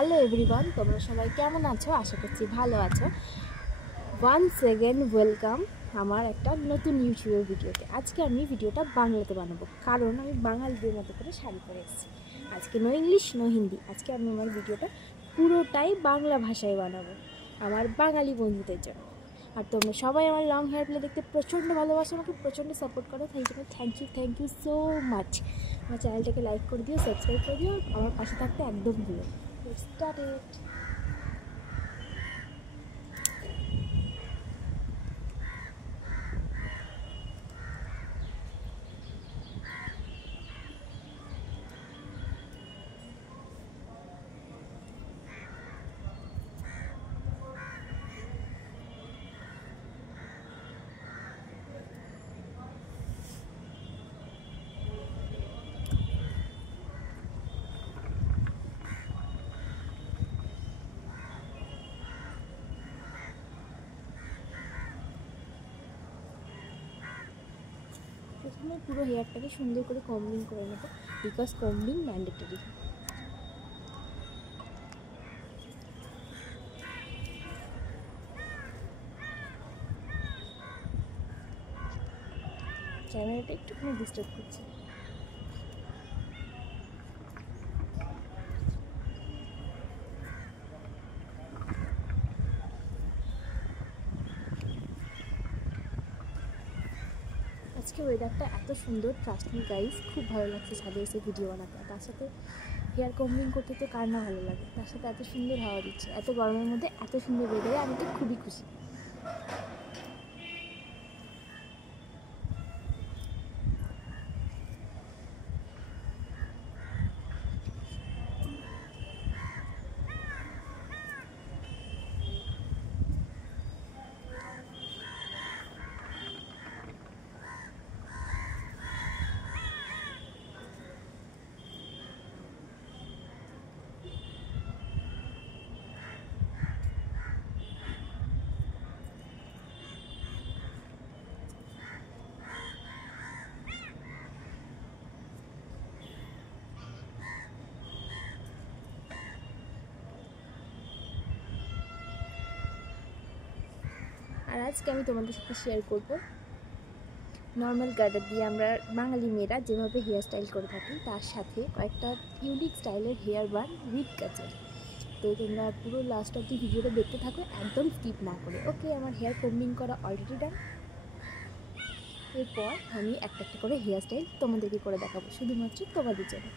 Hello everyone, তোমরা সবাই কেমন আছো? আশা করছি ভালো আছো। ওয়ান্স এগেন ওয়েলকাম আমার একটা নতুন ইউটিউবের ভিডিওতে। আজকে আমি ভিডিওটা বাংলাতে বানাবো, কারণ আমি বাঙালিদের মতো করে শাড়ি পরে এসেছি। আজকে নো ইংলিশ নো হিন্দি, আজকে আমি আমার ভিডিওটা পুরোটাই বাংলা ভাষায় বানাবো আমার বাঙালি বন্ধুদের জন্য। আর তোমরা সবাই আমার লং হেয়ার প্লে দেখতে প্রচণ্ড ভালোবাসো, আমাকে প্রচণ্ড সাপোর্ট করো, তাই জন্য থ্যাংক ইউ সো মাচ। আমার চ্যানেলটাকে লাইক করে দিও, সাবস্ক্রাইব করে দিও, আমার পাশে থাকতে একদম ভুলো। Let's start it. প্রথমে পুরো হেয়ারটাকে সুন্দর করে কম্বিং করে নেব, বিকজ কম্বিং ম্যান্ডেটরি। ক্যামেরাটা একটুখানি ডিস্টার্ব করছে। আজকে ওয়েদারটা এত সুন্দর, ট্রাস্ট মি গাইস, খুব ভালো লাগছে ছাদে এসে ভিডিও বানাতে। তার সাথে হেয়ার কম্বিং করতে তো কার না ভালো লাগে, তার সাথে এত সুন্দর হাওয়া দিচ্ছে, এত গরমের মধ্যে এত সুন্দর ওয়েদারে আমি তো খুবই খুশি। আর আজকে আমি তোমাদের সাথে শেয়ার করব নর্মাল গার্ডার দিয়ে আমরা বাঙালি মেয়েরা যেভাবে হেয়ার স্টাইল করে থাকি, তার সাথে কয়েকটা ইউনিক স্টাইলের হেয়ার বান উইথ কাচার। তো তোমরা পুরো লাস্ট অব দি ভিডিওটা দেখতে থাকো, একদম স্কিপ না করে। ওকে, আমার হেয়ার কম্বিং করা অলরেডি ডান। এরপর আমি একটা একটা করে হেয়ার স্টাইল তোমাদেরকে করে দেখাবো, শুধুমাত্র তোমাদের জন্য।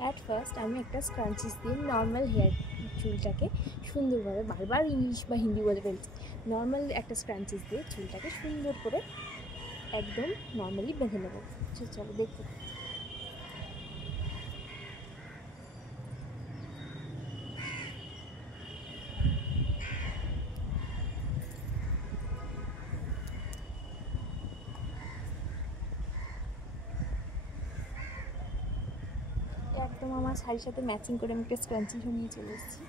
অ্যাট ফার্স্ট আমি একটা স্ক্রাঞ্চিস দিয়ে নর্মাল হেয়ার চুলটাকে সুন্দরভাবে, বারবার ইংলিশ বা হিন্দি বলে ফেলছি, নর্মাল একটা স্ক্রাঞ্চিস দিয়ে চুলটাকে সুন্দর করে একদম নর্মালি বেঁধে নেবো। চলো দেখতে। একদম আমার শাড়ির সাথে ম্যাচিং করে আমি একটা স্ক্রাঞ্চি নিয়ে চলে এসেছি।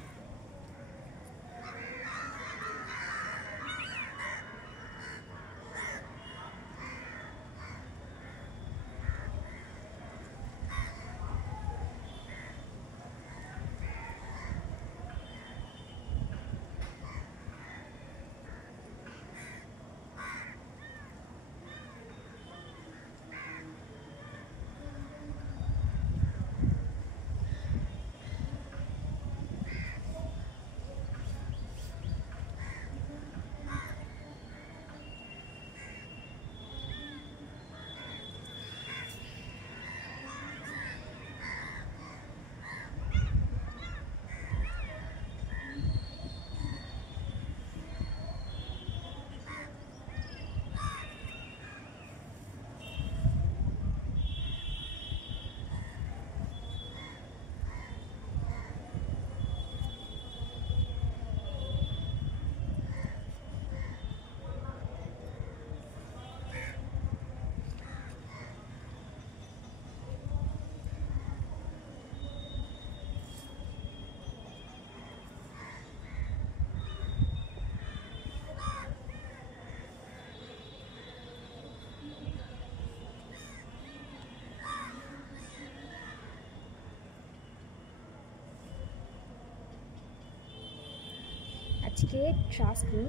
আজকে ট্রাস্ট মি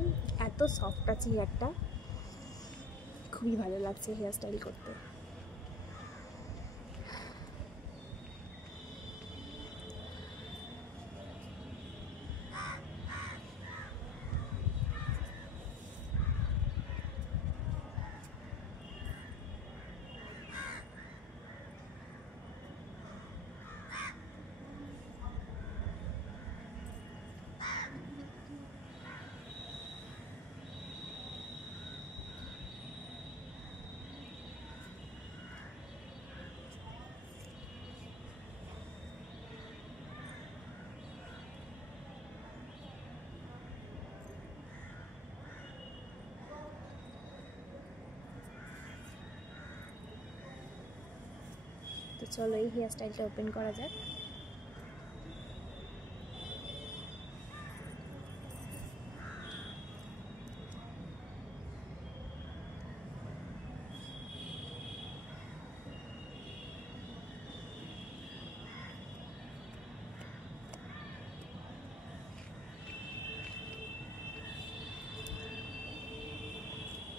এত সফট আছে হেয়ারটা, খুবই ভালো লাগছে হেয়ার স্টাইল করতে। তো চলো এই হেয়ার স্টাইলটা ওপেন করা যাক।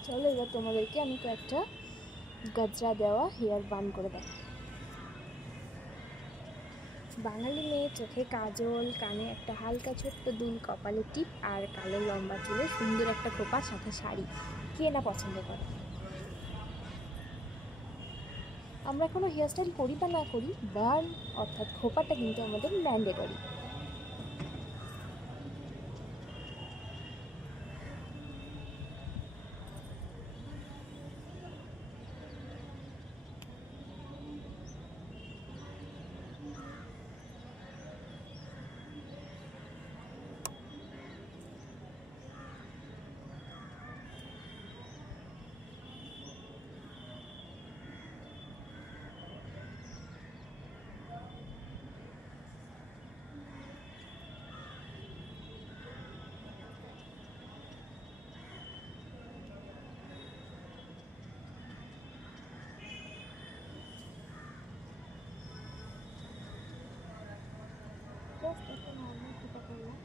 চলো এবার তোমাদেরকে আমি কয়েকটা গজরা দেওয়া হেয়ার বান করে দেখ। বাঙালি মেয়ে, চোখে কাজল, কানে একটা হালকা ছোট্ট দুল, কপালে টিপ আর কালো লম্বা চুলে সুন্দর একটা খোপা, সাথে শাড়ি, কে না পছন্দ করে। আমরা কোনো হেয়ার স্টাইল করি বা না করি, বান অর্থাৎ খোপাটা কিন্তু আমাদের ম্যান্ডেটরি। জাস্ট একটা নর্মাল খোপা করলাম।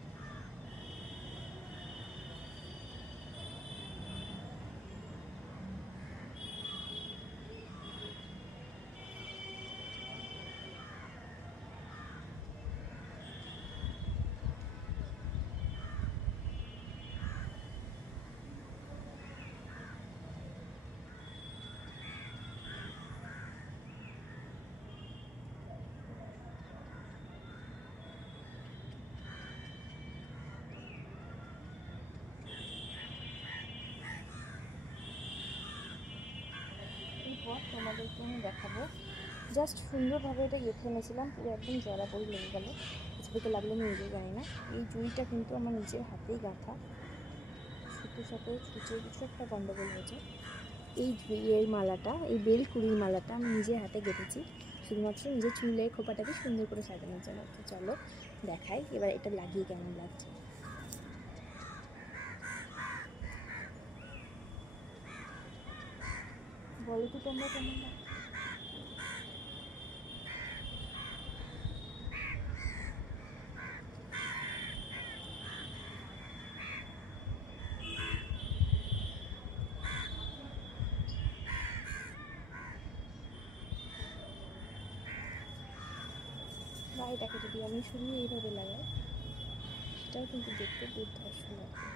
এরপর তোমাদেরকে আমি দেখাবো, জাস্ট সুন্দরভাবে এটা গেঁথে এনেছিলাম, পুরো একদম জড়া পড়ে লেগে গেল, কিছুতে লাগলে আমি নিজেই জানি না। এই জুঁইটা কিন্তু আমার নিজের হাতেই গাঁথা, সুতোর সাথে ছুঁচে কিছু একটা গন্ডগোল হয়েছে। এই জুঁইয়ের মালাটা, এই বেলকুড়ির মালাটা আমি নিজের হাতে গেঁথেছি, শুধুমাত্র নিজের চুলের খোপাটাকে সুন্দর করে সাজানোর জন্য। তো চলো দেখাই এবার এটা লাগিয়ে কেমন লাগছে। বলো তো তোমরা কেমন লাগছে। বা এটাকে যদি আমি শুধু এইভাবে লাগাই, সেটাও কিন্তু দেখতে দুর্ধর্ষ লাগবে।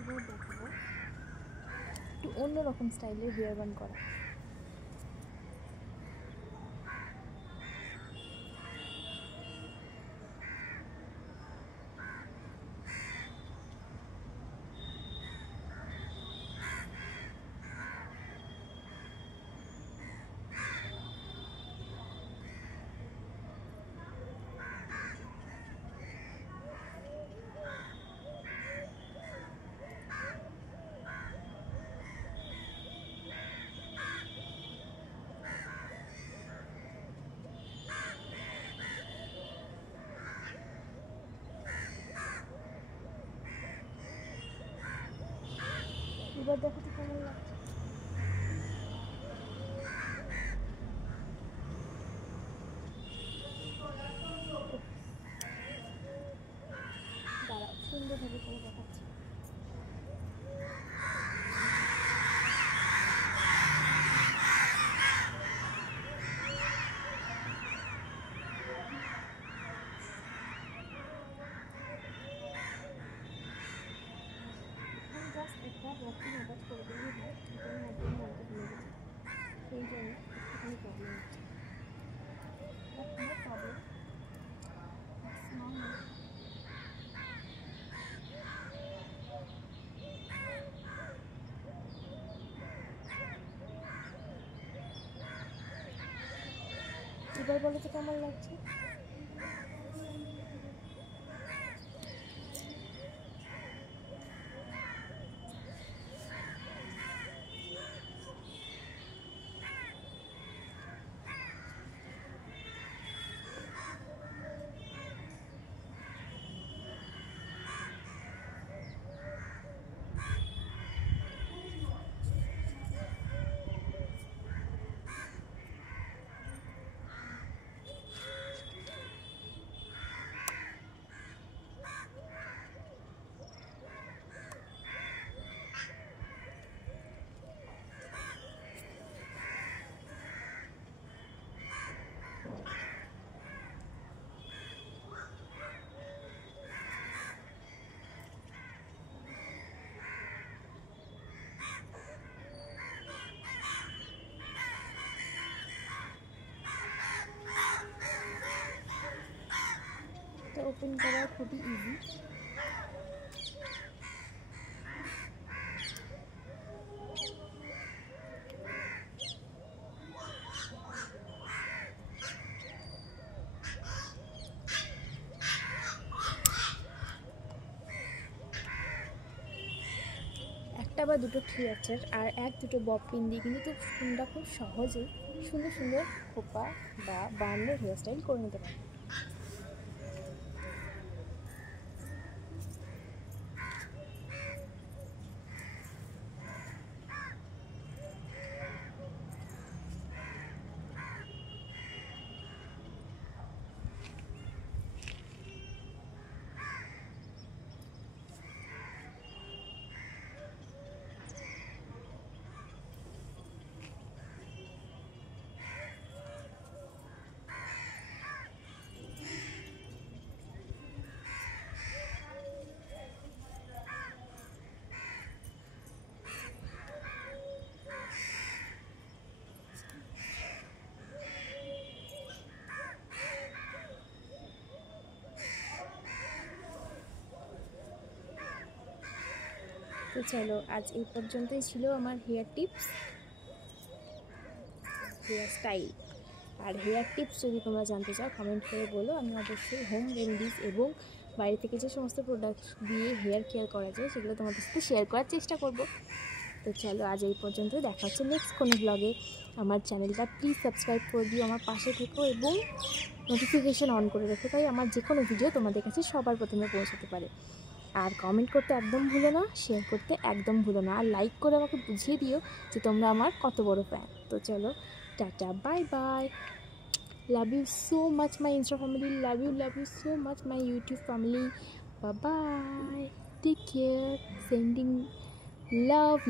এবার দেখাবো একটু অন্যরকম স্টাইলের হেয়ার বান করা। এবার দেখো তো কেমন লাগছে। দাঁড়াও, সুন্দরভাবে করে দেখাচ্ছি। জাস্ট একটা বক্সিং অ্যাটাচ করে দিলেই হয়, এটার মধ্যে মনটা ভুলে গেছে, সেই জন্য একটুখানি প্রবলেম হচ্ছে। But no problem, it's normal. এবার বলো তো কেমন লাগছে। এটা ওপেন করা খুবই ইজি। একটা বা দুটো ক্রিয়েচার আর এক দুটো বব পিন দিয়ে কিন্তু তোমরা খুব সহজেই সুন্দর সুন্দর খোপা বা বার্নের হেয়ারস্টাইল করে নিতে পারো। তো চলো, আজ এই পর্যন্তই ছিল আমার হেয়ার টিপস, হেয়ার স্টাইল। আর হেয়ার টিপস যদি তোমরা জানতে চাও কমেন্ট করে বলো, আমি অবশ্যই হোম রেমেডিস এবং বাইরে থেকে যে সমস্ত প্রোডাক্ট দিয়ে হেয়ার কেয়ার করা যায় সেগুলো তোমাদের সাথে শেয়ার করার চেষ্টা করব। তো চলো, আজ এই পর্যন্ত, দেখা হচ্ছে নেক্সট কোনো ব্লগে। আমার চ্যানেলটা প্লিজ সাবস্ক্রাইব করে দিও, আমার পাশে থেকো এবং নোটিফিকেশান অন করে রেখো, তাই আমার যে কোনো ভিডিও তোমাদের কাছে সবার প্রথমে পৌঁছাতে পারে। আর কমেন্ট করতে একদম ভুলো না, শেয়ার করতে একদম ভুলো না, আর লাইক করে আমাকে বুঝিয়ে দিও যে তোমরা আমার কত বড় ফ্যান। তো চলো, tata, bye bye. Love you so much my Insta family, love you so much my YouTube family. Bye bye, take care, sending love.